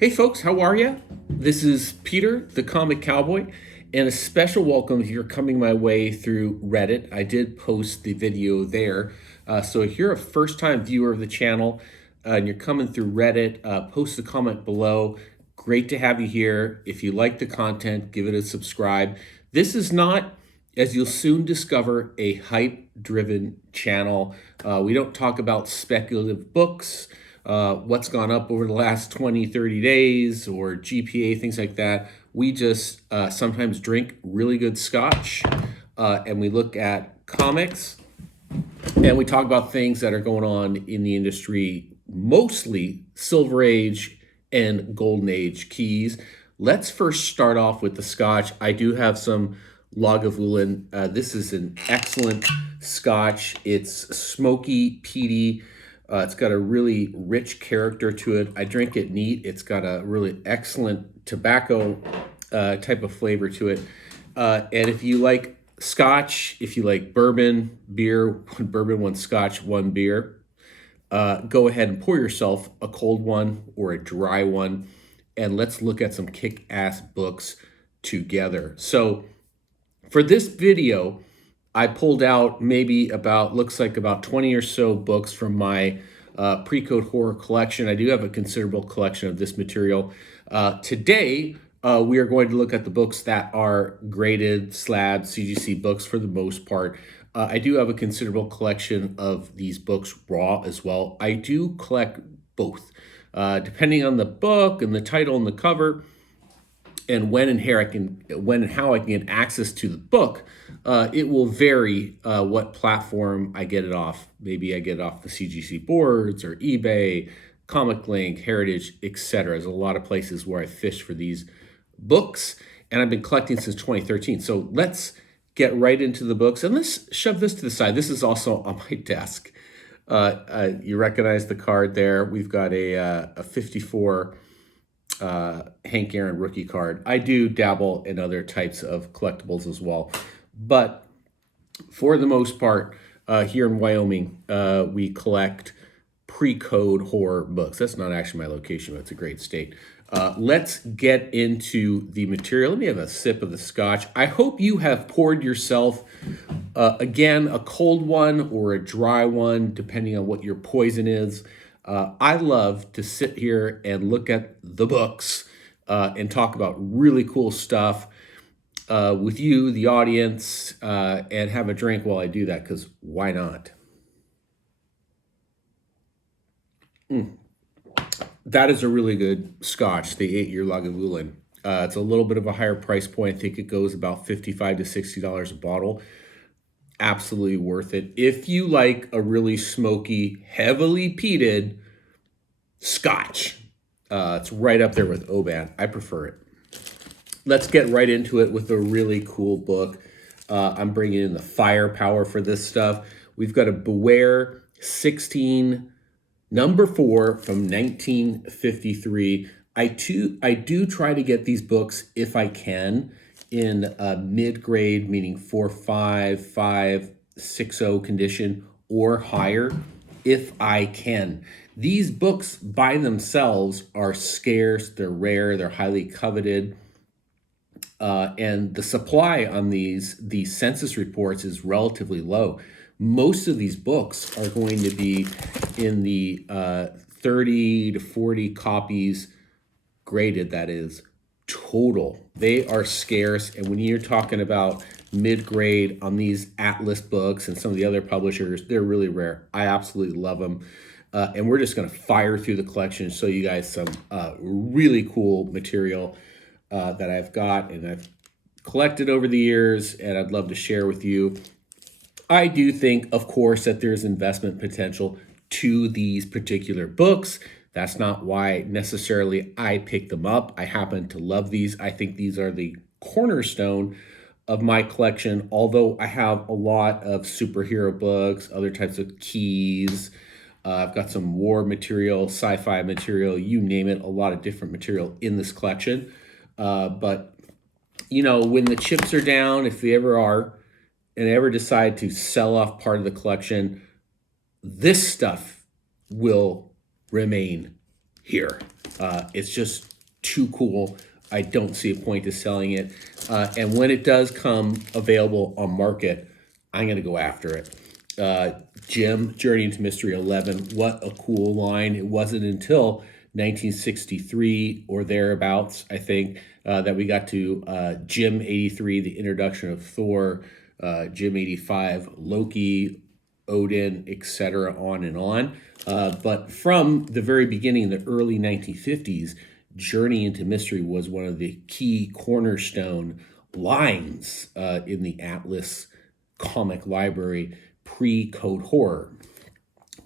Hey folks, how are you? This is Peter, the Comic Cowboy, and a special welcome if you're coming my way through Reddit. I did post the video there. So if you're a first-time viewer of the channel and you're coming through Reddit, post a comment below. Great to have you here. If you like the content, give it a subscribe. This is not, as you'll soon discover, a hype-driven channel. We don't talk about speculative books, what's gone up over the last 20, 30 days, or GPA, things like that. We just sometimes drink really good scotch, and we look at comics, and we talk about things that are going on in the industry, mostly Silver Age and Golden Age keys. Let's first start off with the scotch. I do have some Lagavulin. This is an excellent scotch. It's smoky, peaty. It's got a really rich character to it. I drink it neat. It's got a really excellent tobacco type of flavor to it. And if you like scotch, if you like bourbon, beer, one bourbon, one scotch, one beer, go ahead and pour yourself a cold one or a dry one, and let's look at some kick-ass books together. So for this video, I pulled out looks like about 20 or so books from my pre-code horror collection. I do have a considerable collection of this material. Today, we are going to look at the books that are graded slab CGC books for the most part. I do have a considerable collection of these books raw as well. I do collect both, depending on the book and the title and the cover, and when and how I can get access to the book. It will vary what platform I get it off. Maybe I get it off the CGC boards or eBay, Comic Link, Heritage, etc. There's a lot of places where I fish for these books, and I've been collecting since 2013. So let's get right into the books, and let's shove this to the side. This is also on my desk. You recognize the card there. We've got a 54 Hank Aaron rookie card. I do dabble in other types of collectibles as well, but for the most part, here in Wyoming, we collect pre-code horror books. That's not actually my location, but it's a great state. Let's get into the material. Let me have a sip of the scotch. I hope you have poured yourself, again, a cold one or a dry one, depending on what your poison is. I love to sit here and look at the books and talk about really cool stuff with you, the audience, and have a drink while I do that, because why not? That is a really good scotch, the 8-year Lagavulin. It's a little bit of a higher price point. I think it goes about $55 to $60 a bottle. Absolutely worth it. If you like a really smoky, heavily peated scotch, it's right up there with Oban. I prefer it. Let's get right into it with a really cool book. I'm bringing in the firepower for this stuff. We've got a Beware 16 number 4 from 1953. I do try to get these books, if I can, in mid-grade, meaning 4.5, 5.60 condition or higher, if I can. These books by themselves are scarce, they're rare, they're highly coveted, and the supply on these census reports is relatively low. Most of these books are going to be in the 30 to 40 copies graded, that is, total. They are scarce, and when you're talking about mid-grade on these Atlas books and some of the other publishers, they're really rare. I absolutely love them. And we're just going to fire through the collection and show you guys some really cool material that I've got and I've collected over the years, and I'd love to share with you. I do think, of course, that there's investment potential to these particular books. That's not why necessarily I picked them up. I happen to love these. I think these are the cornerstone of my collection, although I have a lot of superhero books, other types of keys. I've got some war material, sci-fi material, you name it, a lot of different material in this collection. But, you know, when the chips are down, if they ever are, and ever decide to sell off part of the collection, this stuff will remain here. It's just too cool. I don't see a point to selling it. And when it does come available on market, I'm going to go after it. Jim, Journey into Mystery 11, what a cool line. It wasn't until 1963 or thereabouts, I think, that we got to Jim 83, the introduction of Thor, Jim 85, Loki, Odin, etc., on and on. But from the very beginning, the early 1950s, Journey into Mystery was one of the key cornerstone lines in the Atlas comic library pre-code horror.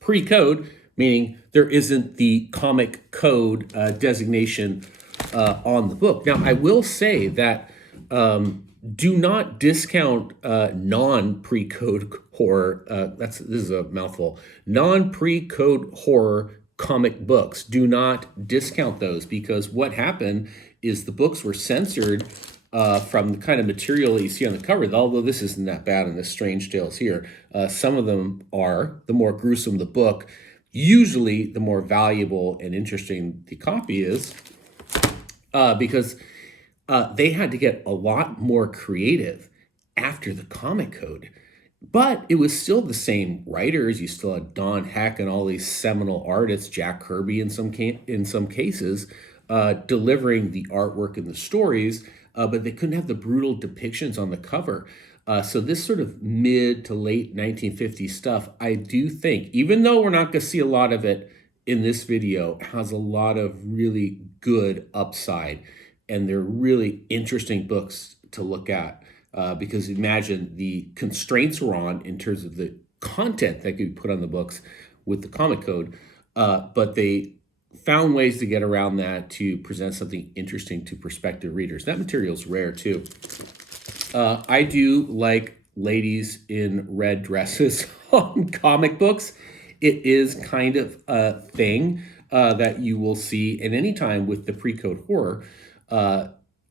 Pre-code meaning there isn't the comic code designation on the book. Now, I will say that do not discount non-pre-code horror. This is a mouthful. Non-pre-code horror comic books. Do not discount those, because what happened is the books were censored from the kind of material that you see on the cover. Although this isn't that bad in the Strange Tales here, some of them are. The more gruesome the book, usually the more valuable and interesting the copy is, because they had to get a lot more creative after the comic code. But it was still the same writers. You still had Don Heck and all these seminal artists, Jack Kirby in some cases, delivering the artwork and the stories, but they couldn't have the brutal depictions on the cover. So this sort of mid to late 1950s stuff, I do think, even though we're not going to see a lot of it in this video, has a lot of really good upside. And they're really interesting books to look at. Because imagine the constraints we're on in terms of the content that could be put on the books with the comic code, but they found ways to get around that to present something interesting to prospective readers. That material is rare too. I do like ladies in red dresses on comic books. It is kind of a thing that you will see at any time with the pre-code horror.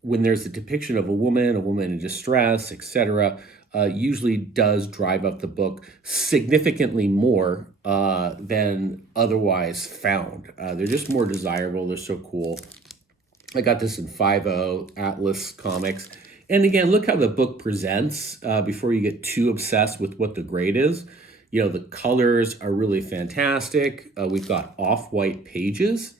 When there's a depiction of a woman in distress, etc., usually does drive up the book significantly more than otherwise found. They're just more desirable. They're so cool. I got this in 5.0 Atlas Comics. And again, look how the book presents before you get too obsessed with what the grade is. You know, the colors are really fantastic. We've got off-white pages.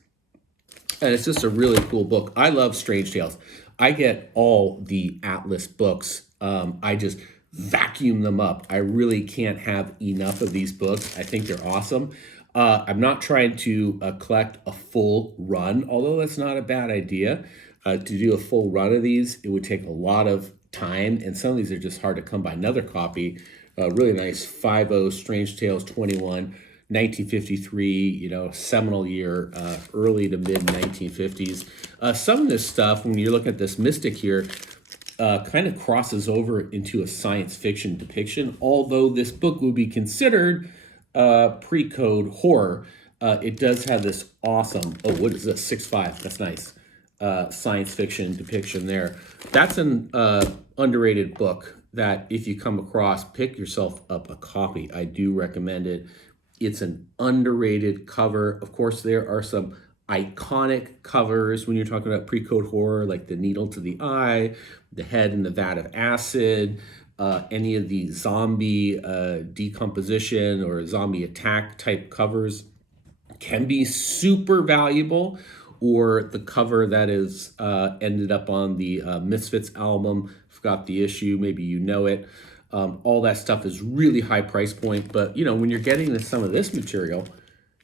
And it's just a really cool book. I love Strange Tales. I get all the Atlas books. I just vacuum them up. I really can't have enough of these books. I think they're awesome. I'm not trying to collect a full run, although that's not a bad idea. To do a full run of these, it would take a lot of time, and some of these are just hard to come by. Another copy, really nice 5.0 Strange Tales 21. 1953, seminal year, early to mid 1950s. Some of this stuff, when you're looking at this mystic here, kind of crosses over into a science fiction depiction. Although this book would be considered pre-code horror, it does have this awesome, what is this, 6.5, that's nice, science fiction depiction there. That's an underrated book that if you come across, pick yourself up a copy. I do recommend it. It's an underrated cover. Of course, there are some iconic covers when you're talking about pre-code horror, like the needle to the eye, the head in the vat of acid, any of the zombie decomposition or zombie attack type covers can be super valuable. Or the cover that is ended up on the Misfits album, forgot the issue, maybe you know it. All that stuff is really high price point, but when you're getting to some of this material,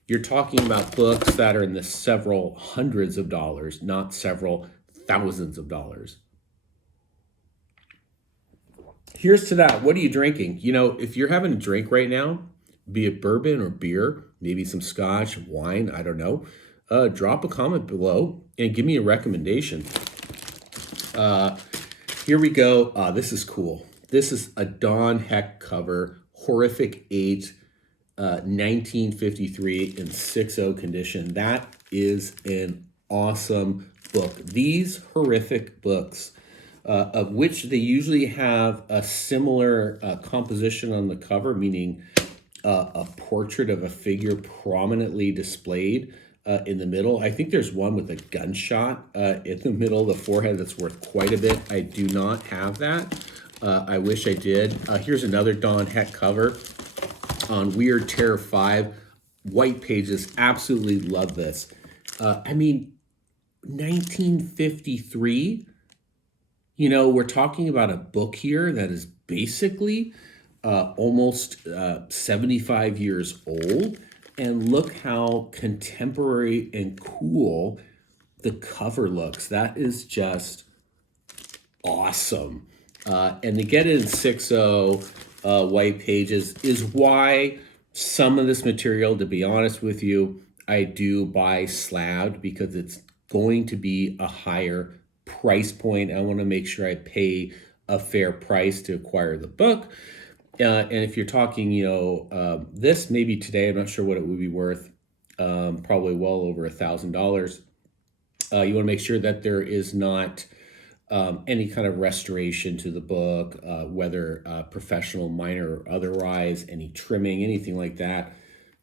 you're talking about books that are in the several hundreds of dollars, not several thousands of dollars. Here's to that. What are you drinking? If you're having a drink right now, be it bourbon or beer, maybe some scotch, wine, I don't know, drop a comment below and give me a recommendation. Here we go. This is cool. This is a Don Heck cover, Horrific 8, 1953 in 6.0 condition. That is an awesome book. These horrific books, of which they usually have a similar composition on the cover, meaning a portrait of a figure prominently displayed in the middle. I think there's one with a gunshot in the middle of the forehead that's worth quite a bit. I do not have that. I wish I did. Here's another Don Heck cover on Weird Terror 5. White pages, absolutely love this. I mean, 1953, you know, we're talking about a book here that is basically almost 75 years old. And look how contemporary and cool the cover looks. That is just awesome. And to get it in 6.0 white pages is why some of this material, to be honest with you, I do buy slabbed, because it's going to be a higher price point. I want to make sure I pay a fair price to acquire the book. And if you're talking, you know, this maybe today, I'm not sure what it would be worth, probably well over $1,000. You want to make sure that there is not any kind of restoration to the book, whether professional, minor, or otherwise, any trimming, anything like that.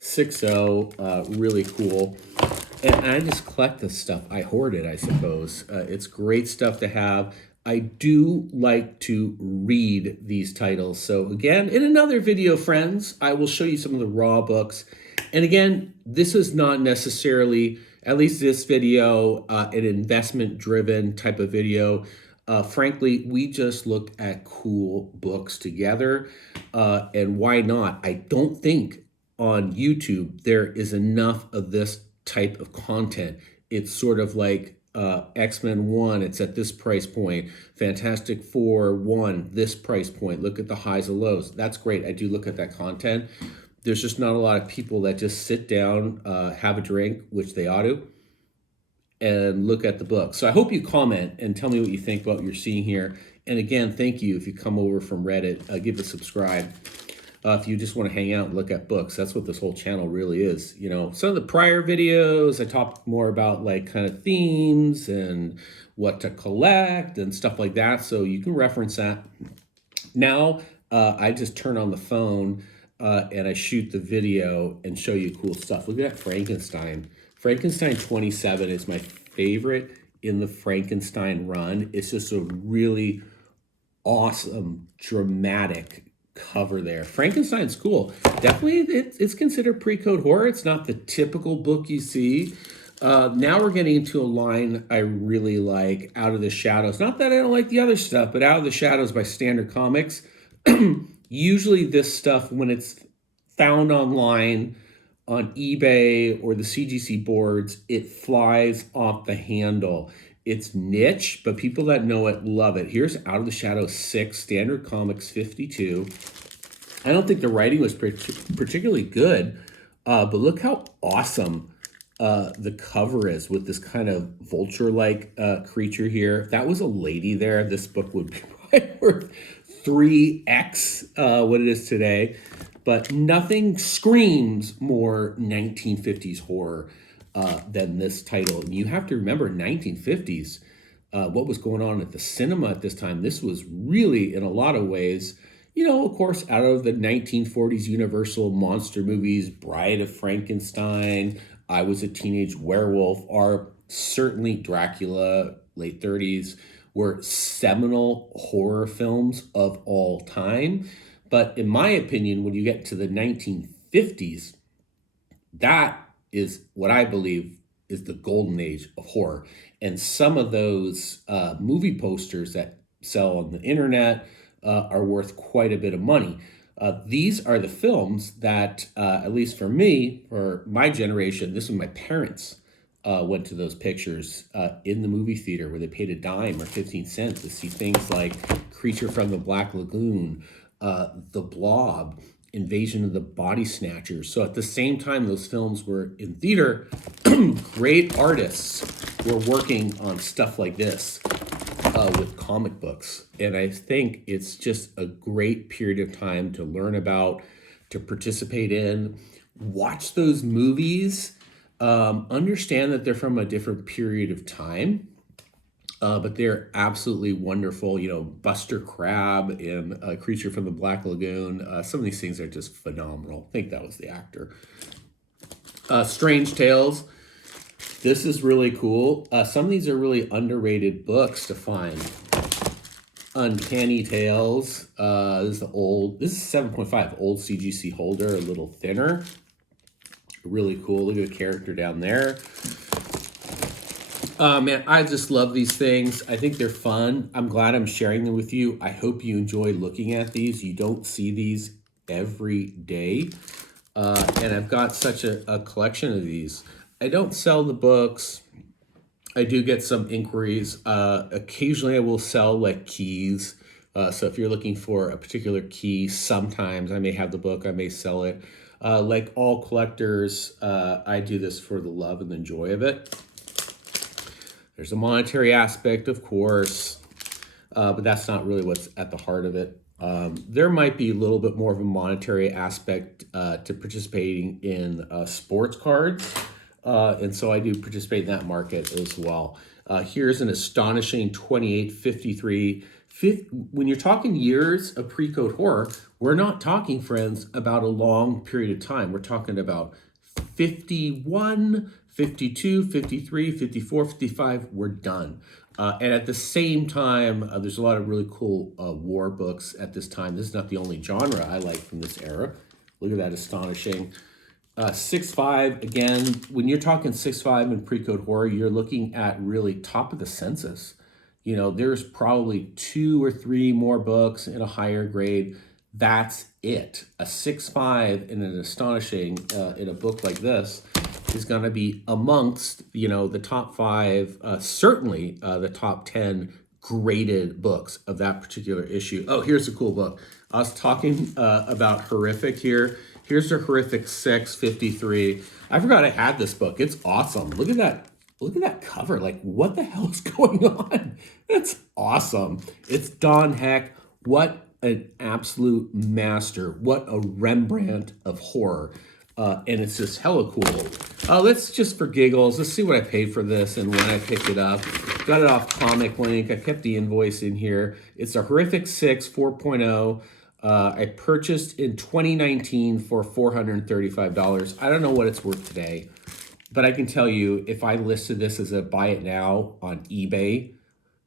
6.0, really cool. And I just collect this stuff. I hoard it, I suppose. It's great stuff to have. I do like to read these titles. So again, in another video, friends, I will show you some of the raw books. And again, this is not necessarily, at least this video, an investment-driven type of video. Frankly, we just look at cool books together. And why not? I don't think on YouTube there is enough of this type of content. It's sort of like X-Men 1, it's at this price point. Fantastic Four 1, this price point. Look at the highs and lows. That's great. I do look at that content. There's just not a lot of people that just sit down, have a drink, which they ought to, and look at the book. So I hope you comment and tell me what you think about what you're seeing here. And again, thank you if you come over from Reddit. Give a subscribe. If you just want to hang out and look at books, that's what this whole channel really is. You know, some of the prior videos, I talk more about like kind of themes and what to collect and stuff like that. So you can reference that. Now, I just turn on the phone and I shoot the video and show you cool stuff. Look at that Frankenstein. Frankenstein 27 is my favorite in the Frankenstein run. It's just a really awesome, dramatic cover there. Frankenstein's cool. Definitely, it's considered pre-code horror. It's not the typical book you see. Now we're getting into a line I really like, Out of the Shadows. Not that I don't like the other stuff, but Out of the Shadows by Standard Comics. Usually this stuff, when it's found online on eBay or the CGC boards, it flies off the handle. It's niche, but people that know it love it. Here's Out of the Shadows 6, Standard Comics 52. I don't think the writing was particularly good, but look how awesome the cover is with this kind of vulture-like creature here. If that was a lady there, this book would be probably worth 3x what it is today. But nothing screams more 1950s horror than this title. And you have to remember 1950s, what was going on at the cinema at this time. This was really, in a lot of ways, you know, of course, out of the 1940s Universal monster movies, Bride of Frankenstein, I Was a Teenage Werewolf, are certainly Dracula, late 30s, were seminal horror films of all time. But in my opinion, when you get to the 1950s, that is what I believe is the golden age of horror. And some of those movie posters that sell on the internet are worth quite a bit of money. These are the films that, at least for me, for my generation, this was my parents went to those pictures in the movie theater where they paid a dime or 15 cents to see things like Creature from the Black Lagoon, The Blob, Invasion of the Body Snatchers. So at the same time those films were in theater, great artists were working on stuff like this with comic books. And I think it's just a great period of time to learn about, to participate in, watch those movies, understand that they're from a different period of time. But they're absolutely wonderful. You know, Buster Crabbe in Creature from the Black Lagoon. Some of these things are just phenomenal. I think that was the actor. Strange Tales. This is really cool. Some of these are really underrated books to find. Uncanny Tales. This is 7.5 old CGC holder, a little thinner. Really cool. Look at the character down there. Man, I just love these things. I think they're fun. I'm glad I'm sharing them with you. I hope you enjoy looking at these. You don't see these every day. And I've got such a collection of these. I don't sell the books. I do get some inquiries. Occasionally I will sell like keys. So if you're looking for a particular key, sometimes I may have the book, I may sell it. Like all collectors, I do this for the love and the joy of it. There's a monetary aspect, of course, but that's not really what's at the heart of it. There might be a little bit more of a monetary aspect to participating in sports cards. And so I do participate in that market as well. Here's an astonishing 2853. When you're talking years of pre-code horror, we're not talking, friends, about a long period of time. We're talking about 51, 52, 53, 54, 55, we're done. And at the same time, there's a lot of really cool war books at this time. This is not the only genre I like from this era. Look at that astonishing. 6.5, again, when you're talking 6.5 in pre-code horror, you're looking at really top of the census. You know, there's probably 2 or 3 more books in a higher grade. That's it. A 6.5 in an astonishing, in a book like this, is going to be amongst, you know, the top 5, certainly the top 10 graded books of that particular issue. Oh, here's a cool book. I was talking about Horrific here. Here's the Horrific 653. I forgot I had this book. It's awesome. Look at that. Look at that cover. Like, what the hell is going on? That's awesome. It's Don Heck. What an absolute master. What a Rembrandt of horror. And it's just hella cool. Let's just for giggles, let's see what I paid for this and when I picked it up. Got it off Comic Link. I kept the invoice in here. It's a Horrific 6 4.0. I purchased in 2019 for $435. I don't know what it's worth today, but I can tell you if I listed this as a buy it now on eBay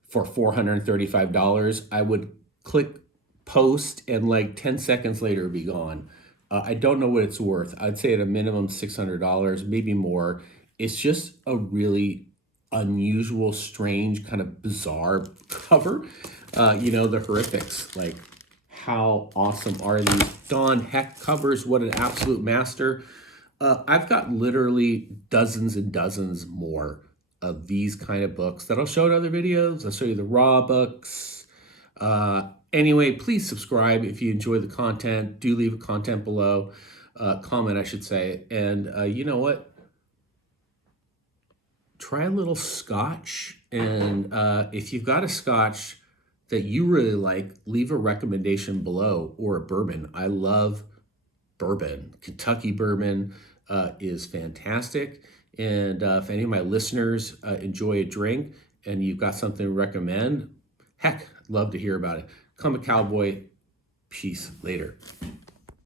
for $435, I would click post and like 10 seconds later it'd be gone. I don't know what it's worth. I'd say at a minimum $600, maybe more. It's just a really unusual, strange, kind of bizarre cover. You know, the Horrifics, like, how awesome are these? Don Heck covers, what an absolute master. I've got literally dozens and dozens more of these kind of books that I'll show in other videos. I'll show you the raw books. Anyway, please subscribe if you enjoy the content. Do leave a comment below, comment, I should say. And you know what? Try a little scotch. And if you've got a scotch that you really like, leave a recommendation below, or a bourbon. I love bourbon. Kentucky bourbon is fantastic. And if any of my listeners enjoy a drink and you've got something to recommend, heck, I'd love to hear about it. Comic Cowboy, peace later.